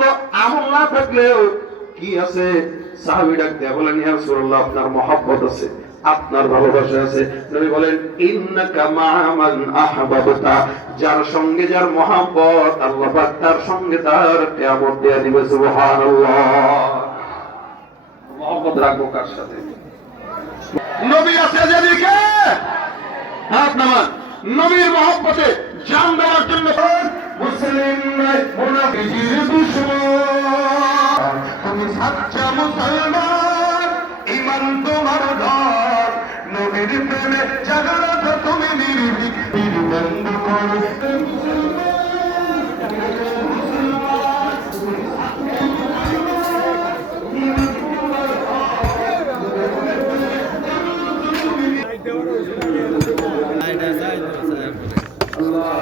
মতো আমল না থাকলেও কি আছে? সাহাবী ডাক দিয়ে বলেন, ইয়া রাসূলুল্লাহ, আপনার মহব্বত আছে, আপনার ভালোবাসা আছে। নবী বলেন, ইন্নাকা মা'মান আহবাবতা, যার সঙ্গে যার মহব্বত, আল্লাহ পাক তার সঙ্গে তার কিয়ামত দেয়া দিবে। সুবহানাল্লাহ। মহব্বত রাখবো কার সাথে? নবী আছে যেদিকে, হাত নামান। নবীর মহব্বতে জান দেওয়ার জন্য মুসলিম নয়, মুনাফিকের দুশমন। তুমি সাচ্চা মুসলমান, ঈমান তোমার ধন, নবীর প্রেমে জাগ্রত তুমি নির্ভীক, বন্ধ করো। আল্লাহ